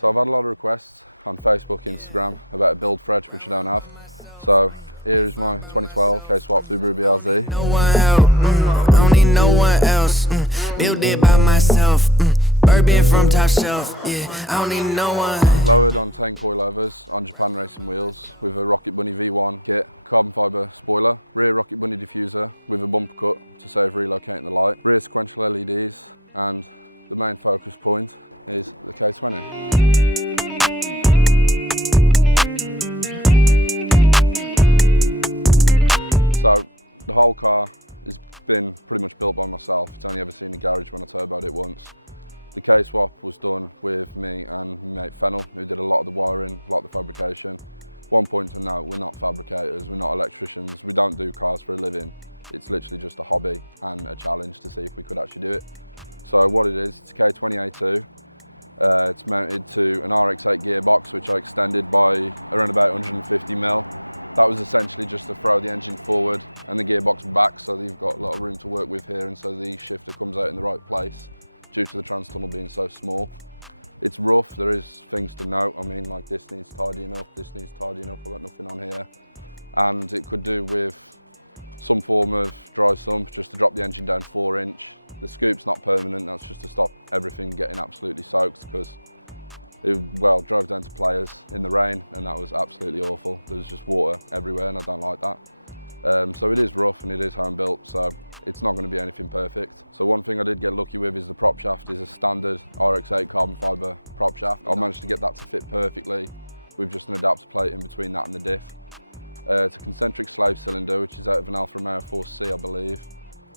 So I've had a lot of requests on Facebook, Instagram about a build thread, which I don't have. So here is my 2012 K-Swap Subaru BRZ. No one help, I don't need no one else. Build it by myself. Bourbon from top shelf. Yeah, I don't need no one. Lowered on 10 coilovers on Japan Racing wheels with a Rocket Bunny V1 kit, carbon fibre spoiler, rear Rocket Bunny diffuser with a bumper cut to save relocating the light, rear sequential LEDs, and the main focus point is the K20. So the whole car has been pretty much built by myself. It's only ever seen a garage when I turboed it once. The K-Swap was done with me and my mate Fennel, who did a lot of the wiring, a lot of the fabrication. One point to note, we're not fabricators, we're not electricians, we don't do cars for a living. It's literally just a hobby and a challenge to see if we could actually do it. So what it is, it's a K20A2. It's mounted to an RX-8 gearbox, which I extended by around about 150 mil. That was essentially just to throw the engine forward and the gearbox back, so that you've got a lot of room to work with here, and so the shifter comes out in the right place due to the trans tunnel being so small. It's rough, there is things to note. I mean, like this needs tidying up, this needs tidying up, I've got nothing on here. And it could do with some form of dry sump, just to drop the engine down 4-inch. The scoop's not permanent, that's just to stop everything getting absolutely soaked, because drove down to Players in the rain and that was absolutely awful. There was just water everywhere and I don't like that. So it is rough and it is home built, so it's not going to be anything perfect. So one thing I did get lucky with is the prop shaft is a standard RX-8 carbon fibre prop shaft. I managed to get that to fit perfectly with just an adapter plate in between that and the diff. It's a concentric slave cylinder, which is out of an Alfa Romeo 4C, I believe,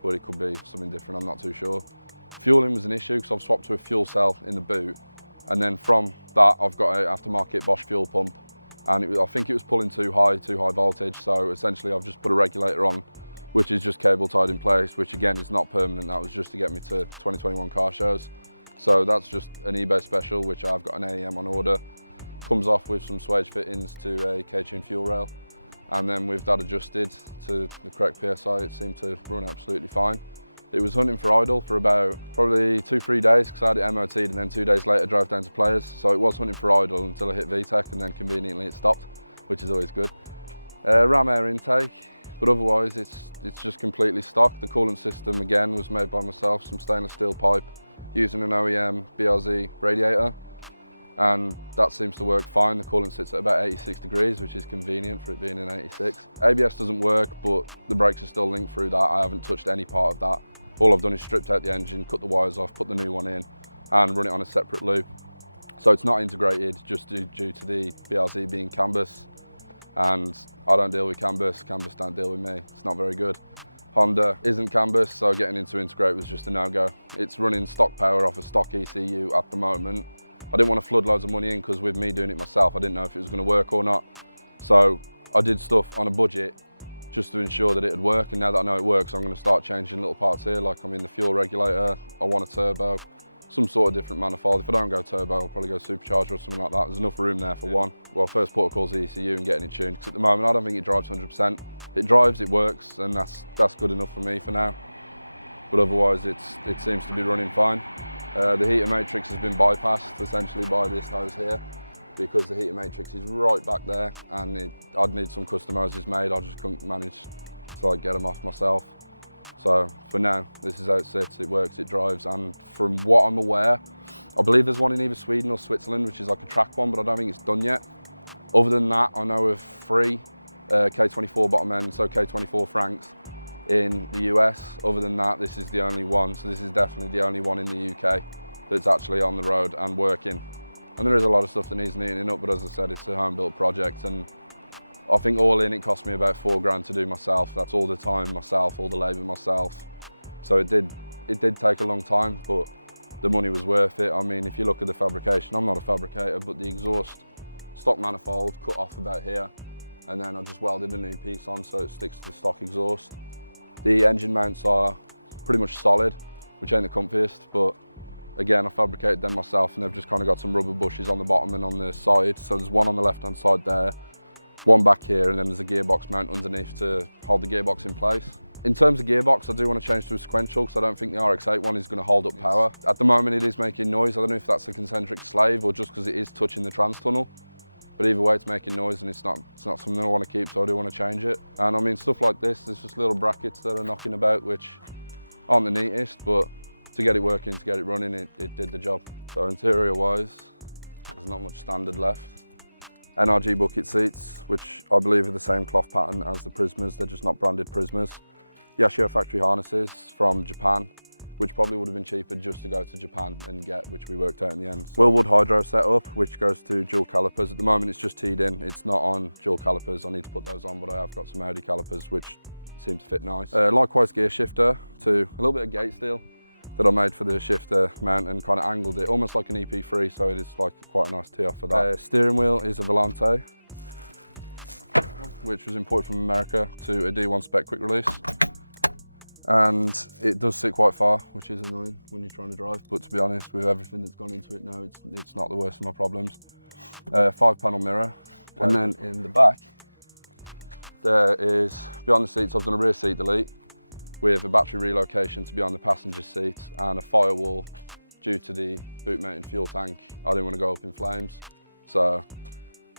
but it could be something different, I'm not too sure. Fueling was an issue because I've swapped to a fuel cell in the boot, and then from that I've got an aftermarket Bosch fuel pump, and I think it was pulling too high voltage, so essentially I've just put a regulator on, which is just cable tied in place, which again is not permanent. That was just to get me to 2021 car shows. So that's just an eBay special, which I've got an AEM on order. Comes off with some swage fittings to a K20 fuel rail, and then with that adjusted to the correct PSI, it seemed to run absolutely fine. It was hunting for idle for about probably 2-3 days because I had it MOT'd, and then 2 days later drove down to Players. So it was hunting for idle until I hit VTEC, and then conveniently it stopped, which is always good. Ram air intake, but otherwise it's just completely stock. The coolant system again was made by myself, some stainless steel pipe using an OEM BRZ radiator, and that seems to work fine. The coolant sits at about 86 degrees, which is convenient for it being an 86. ABS doesn't work, but the brakes are still linked through that. I haven't touched any part of that. All I've done is stripped out the engine, cut the wires off, put the new one in, and run it on a separate loop. So it's not integrated just due to the BRZ being CAN-bus, and I don't deal with CAN-bus, CAN-bus don't deal with me. It's not very good. Honda isn't CAN-bus, so getting into integrate was just a no-go. It's running stock power off a stock ECU at the moment. I didn't want to flood loads of money in because with me doing it myself, I didn't know if it was going to work or not. So I did stuff on a budget just to ensure that it would work, and now that I know it works, I'm going to start changing little parts here, like I'm in the fuel regulator, I want a turbo, some sort of different manifold. If I don't go turbo, I'll probably go supercharger or something like that. There's enough room there for one. Well, first protocol is the ECU and getting it tuned, because at the moment I don't think it drives 100%. It drives, it works, and that's good enough for me for now. But otherwise it seems to be running fine. The heater matrix has been bypassed essentially by this hose here, because the heater matrix is right back there, and I'd need some custom hoses made. I just couldn't manage to get them off myself. So for now, this is how it sits, it works, it drives, and from what I'm aware, I believe there's one in either Sweden or Switzerland, which is like a track one, but I don't think it's done yet. Other than that, I know of 3 K24 bottom end, so K24 Franks in the US. Other than that, this is the only one, so this is definitely the only one in the UK that's actually on the road and working. And there is a lot of stuff that needs neatening up, but as I said, it's a home built project, and I think all in it cost me about £4 grand to do myself. That's all the time myself, all the labour myself. So it did take a long time, but the money was worth it. I mean, if you look at the fabrication, I'm not a fabricator, but the exhaust stock manifold cut off about here, and then I just welded a new piece on so it sticks to the stock exhaust. The engine mounts are pretty much solid, which ain't the comfiest, but again, I fabricated them myself, and they've just kind of got some rubber bushes on the bottom and on the side. So there's one on the left-hand side there, one back here, and then there's a gearbox mount underneath to hold the gearbox in place. In terms of gearbox, I do want to change to a sequential because I don't think the RX-8 one is going to hold up power. At the moment it is making noise. I don't know if that's a concentric slave or just because it is touching the trans tunnel. But either way it's making noise and it's not something I want to keep, so I do want to change it. And I mean stuff like this, there's just little brackets that are knocking about which aren't the neatest, but to get it working, to get it running, it did the job. So interior wise, there's not much standard left. NRG bucket seats, which I believe are the same cloth pattern as the Prismas, they're just not branded Prismas. Yashio factory harnesses from Japan, which probably would have been cheaper just to go to Japan and get, which we worked out in the end. Willwood hydro setup, which goes to dual calipers. At the moment it's just teed in, it's not on dual calipers. I need to put those on, but I have got some Audi calipers which seem to fit nice. Likewise gear shifter to a little bit of gate steel that I made for the shifter mount and kind of angled it, almost like an EP3, so it is like quite a nice tee off for that. Steering wheel is a Volante, which was imported from America to a D1 spec quick release. And it does sit quite far, which is annoying when you're trying to drive, but to be honest, with everything that's gone into it now, it's not the worst of my problems. 5-panel mirror, and then in the back there is, behind the seats, I've done a rear seat delete with a battery relocation to behind the passenger seat and a firewall due to the boot mounted fuel tank. I didn't want to go up in flames, so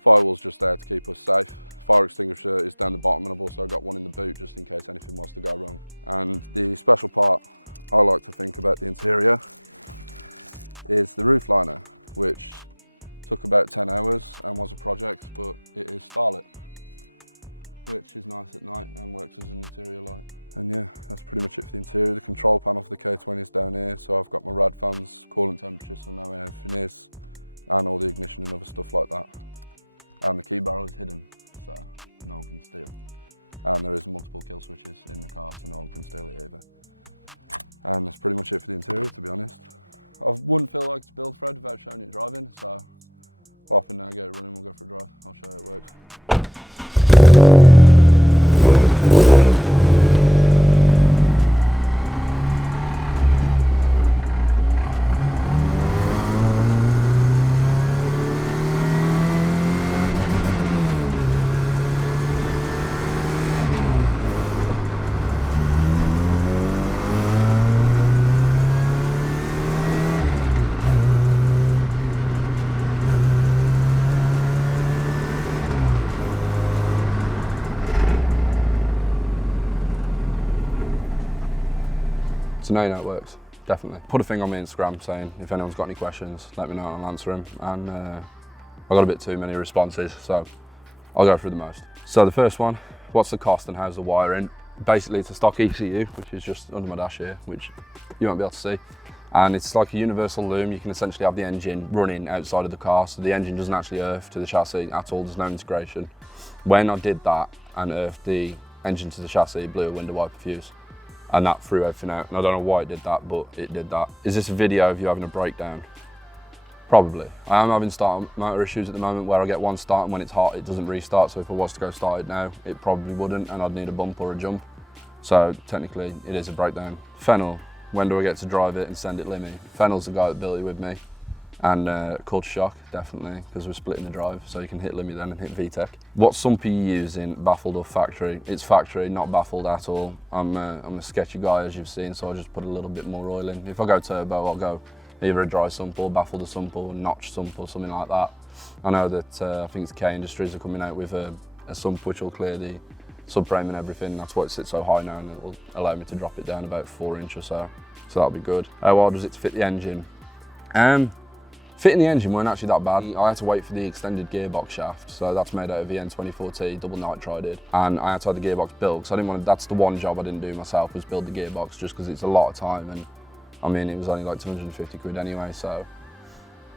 firewall's just there to keep us safe. Fire extinguisher is down the bottom, and I've also got one in the boot just in case anything was to go wrong. And the special part I like to think about the interior is the roof liner, which took about 10 hours and was a project, but it is starlit, which is nice at night and works as an interior light. And yeah, that's pretty much it for the interior. The control panel for the K20 is down here, so I've got my rad fans, coolant temperature so I know where everything is, and all the ignition and other stuff like that. And the key barrel is hidden, so no one can steal. And there is multiple kill switches in the car, so no one can steal it either. And that's pretty much it for the interior, to be honest. I wouldn't feel like it's build Fred without showing it driving, so I'll hop in now, get it running, we'll go for a drive. I'll show you how it works. So now you know it works, definitely. Put a thing on my Instagram saying if anyone's got any questions, let me know and I'll answer them. And I got a bit too many responses, so I'll go through the most. So the first one, what's the cost and how's the wiring? Basically it's a stock ECU, which is just under my dash here, which you won't be able to see. And it's like a universal loom. You can essentially have the engine running outside of the car, so the engine doesn't actually earth to the chassis at all, there's no integration. When I did that and earthed the engine to the chassis, it blew a window wiper fuse. And that threw everything out. And I don't know why it did that, but it did that. Is this a video of you having a breakdown? Probably. I am having start motor issues at the moment where I get one start and when it's hot, it doesn't restart. So if I was to go start it now, it probably wouldn't and I'd need a bump or a jump. So technically it is a breakdown. Fennel, when do I get to drive it and send it limmy? Fennel's the guy that built it with me. And culture shock, definitely, because we're splitting the drive, so you can hit limmy then and hit VTEC. What sump are you using, baffled or factory? It's factory, not baffled at all. I'm a sketchy guy, as you've seen, so I just put a little bit more oil in. If I go turbo, I'll go either a dry sump or baffled a sump or notch sump or something like that. I know that I think it's K Industries are coming out with a sump which will clear the subframe and everything. That's why it sits so high now, and it will allow me to drop it down about 4 inch or so. So that'll be good. How hard was it to fit the engine? Fitting the engine weren't actually that bad. I had to wait for the extended gearbox shaft, so that's made out of VN24T, double nitrided, and I had to have the gearbox built, because I didn't want to, that's the one job I didn't do myself, was build the gearbox, just because it's a lot of time, and I mean, it was only like 250 quid anyway, so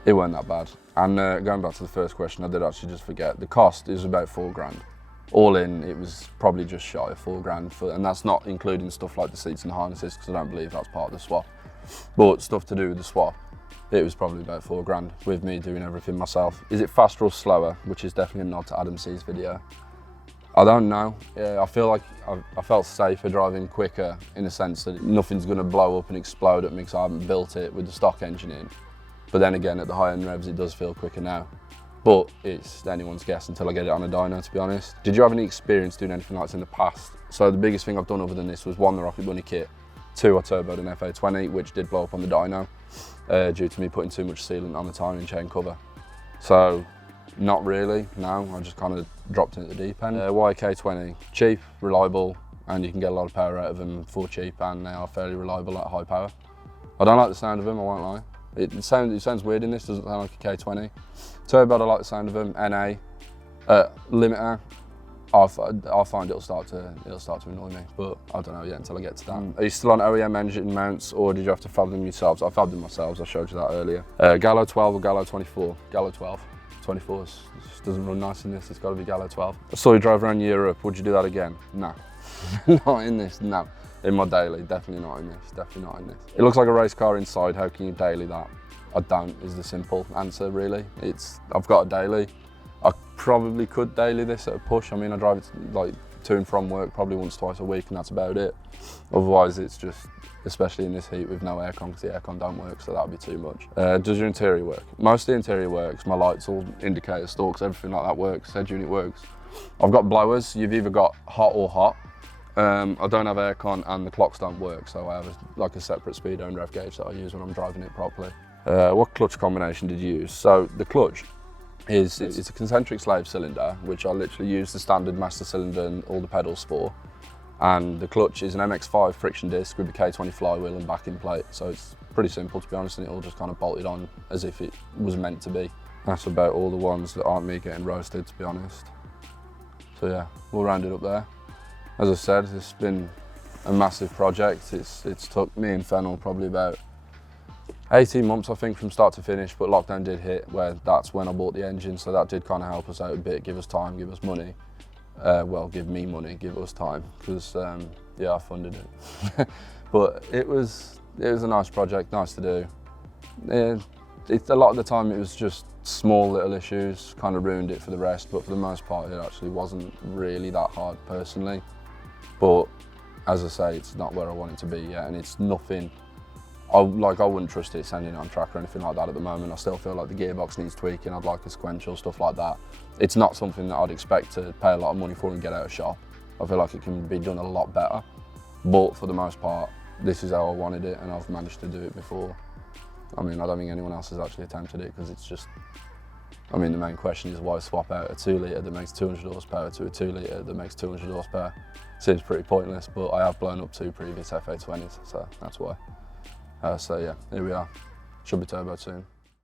it weren't that bad. And going back to the first question, I did actually just forget, the cost is about 4 grand. All in, it was probably just shy of 4 grand, and that's not including stuff like the seats and the harnesses, because I don't believe that's part of the swap. But stuff to do with the swap, it was probably about 4 grand with me doing everything myself. Is it faster or slower? Which is definitely a nod to Adam C's video. I don't know. Yeah, I feel like I felt safer driving quicker in the sense that nothing's going to blow up and explode at me because I haven't built it with the stock engine in. But then again, at the high end revs, it does feel quicker now. but it's anyone's guess until I get it on a dyno, to be honest. Did you have any experience doing anything like this in the past? So the biggest thing I've done other than this was 1, the Rocket Bunny kit, 2, I turboed an FA20, which did blow up on the dyno due to me putting too much sealant on the timing chain cover. So not really, no, I just kind of dropped into the deep end. Why K20? Cheap, reliable, and you can get a lot of power out of them for cheap, and they are fairly reliable at high power. I don't like the sound of them, I won't lie. It sounds weird in this, doesn't sound like a K20. Turbo, I like the sound of them. NA, limiter, I find it'll start to annoy me, but I don't know yet until I get to that. Are you still on OEM engine mounts, or did you have to fab them yourselves? I fabbed them myself, I showed you that earlier. Gallo 12 or Gallo 24? Gallo 12. 24 just doesn't run nice in this, it's got to be Gallo 12. I saw you drive around Europe, would you do that again? No, not in this, no. In my daily, definitely not in this, definitely not in this. It looks like a race car inside, how can you daily that? I don't, is the simple answer really. I've got a daily. I probably could daily this at a push. I mean, I drive it like to and from work probably once, twice a week, and that's about it. Otherwise, it's just, especially in this heat with no aircon, because the aircon don't work, so that'd be too much. Does your interior work? Most of the interior works. My lights, all indicator stalks, everything like that works. Head unit works. I've got blowers. You've either got hot or hot. I don't have aircon and the clocks don't work, so I have like a separate speedo and rev gauge that I use when I'm driving it properly. What clutch combination did you use? So the clutch it's a concentric slave cylinder, which I literally use the standard master cylinder and all the pedals for. And the clutch is an MX5 friction disc with the K20 flywheel and backing plate. So it's pretty simple, to be honest, and it all just kind of bolted on as if it was meant to be. That's about all the ones that aren't me getting roasted, to be honest. So yeah, we'll round it up there. As I said, it's been a massive project. It's took me and Fennel probably about 18 months, I think, from start to finish, but lockdown did hit, where that's when I bought the engine, so that did kind of help us out a bit, give us time, give us money. Well, give me money, give us time, because yeah, I funded it. But it was a nice project, nice to do. A lot of the time it was just small little issues, kind of ruined it for the rest, but for the most part it actually wasn't really that hard personally. But as I say, it's not where I want it to be yet, and it's nothing, I wouldn't trust it sending it on track or anything like that at the moment. I still feel like the gearbox needs tweaking, I'd like a sequential, stuff like that. It's not something that I'd expect to pay a lot of money for and get out of shop. I feel like it can be done a lot better, but for the most part, this is how I wanted it, and I've managed to do it before. I mean, I don't think anyone else has actually attempted it, because it's just, I mean, the main question is why swap out a 2 litre that makes 200 horsepower to a 2 litre that makes 200 horsepower? Seems pretty pointless, but I have blown up 2 previous FA20s, so that's why. So yeah, here we are. Should be turbo soon.